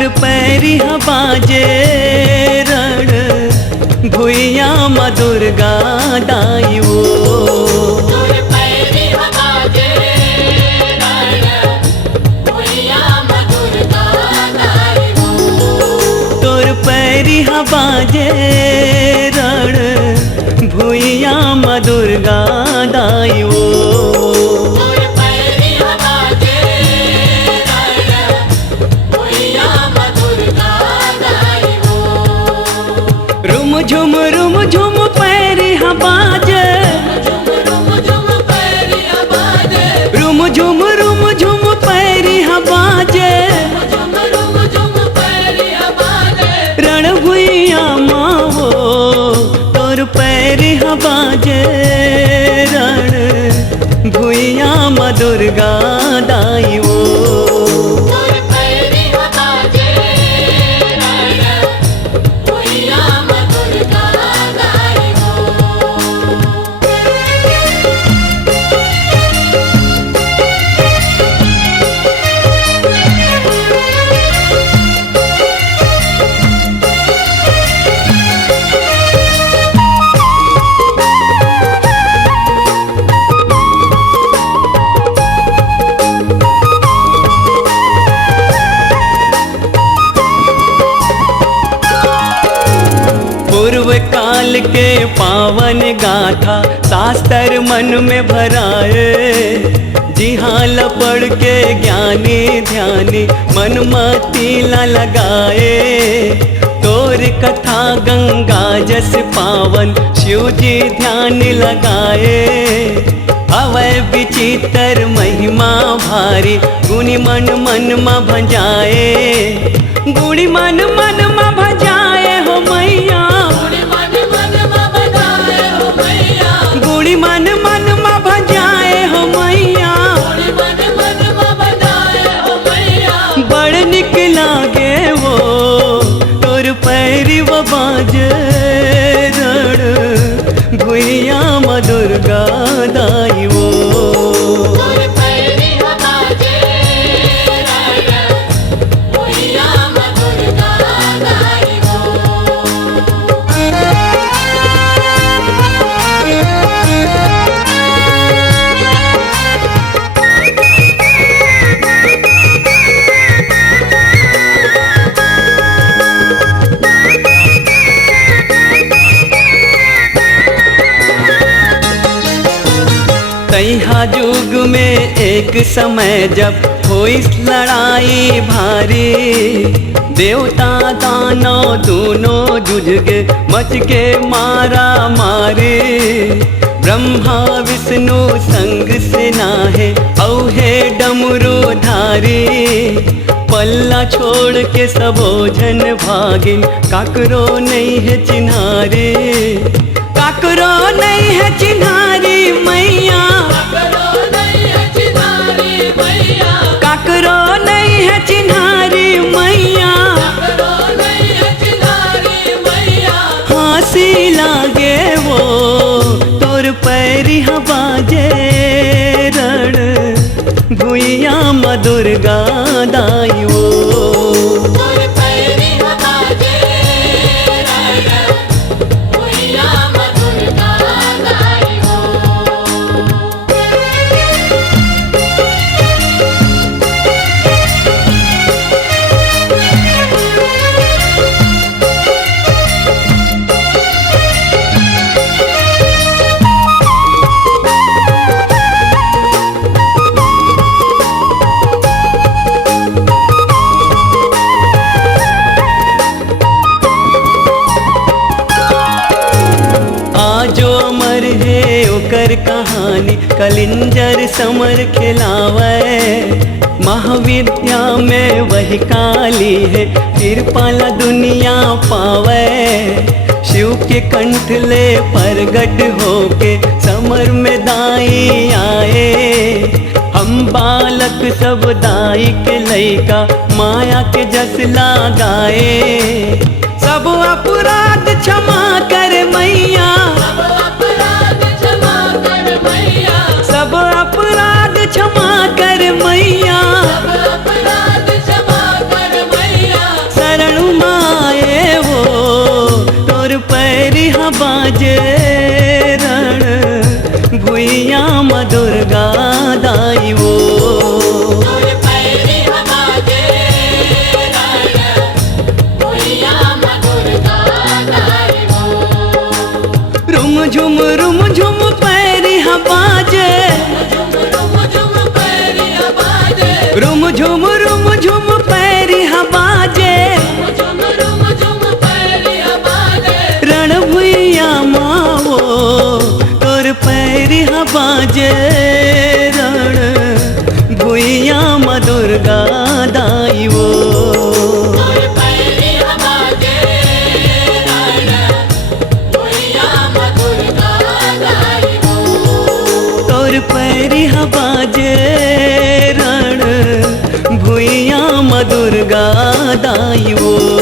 तोर पैरी बाजे रण भुइया माँ दुर्गा दाई वो। तोर पैरी बाजे रण भुइया माँ दुर्गा दाई वो। तोर पैरी बाजे रण भुइया माँ दुर्गा दाई वो। झुम रुम झुम पैरी बाजे रुम झुम पैरी बाजे रण भुइया माँ वो। तोर पैरी बाजे रण भुइया माँ दुर्गा दाई वो। पूर्व काल के पावन गाथा शास्त्र मन में भराए। जिहाल पढ़ के ज्ञानी ध्यानी मन मतीला लगाए। तोर कथा गंगा जस पावन शिव जी ध्यान लगाए। अवय विचित्र महिमा भारी गुणी मन मन मा भजाए। गुणी मन मन मा भजाए हो मैया। गुणी मन मन मा भजाए हो मैया। बड़ निक लागे वो तोर पैरी बाजे रण भुइया माँ दुर्गा दाई वो। तैहा युग में एक समय जब हुई लड़ाई भारी। देवता दानव दोनों जुझ के मच के मारा मारे। ब्रह्मा विष्णु संग से नाहे औहे डमरू धारी। पल्ला छोड़ के सबोझन भागिन काकरो नहीं है चिन्हारी। काकरो नहीं है चिन्हारी मैया। काकरो नहीं है चिन्हारी मैया। हंसी लागे वो तोर पैरी बाजे रण भुइया माँ दुर्गा दाई वो। ओकर कहानी कलिंजर समर खिलावे। महाविद्या में वही काली है कृपाला दुनिया पावे। शिव के कंठ ले प्रगट होके समर में दाई आए। हम बालक सब दाई के लइका माया के जस लगाए। सब अपराध क्षमा कर मैया। सब अपराध क्षमा कर मैया। पैरी बाजे रण भुइया दुर्गा दाई वो।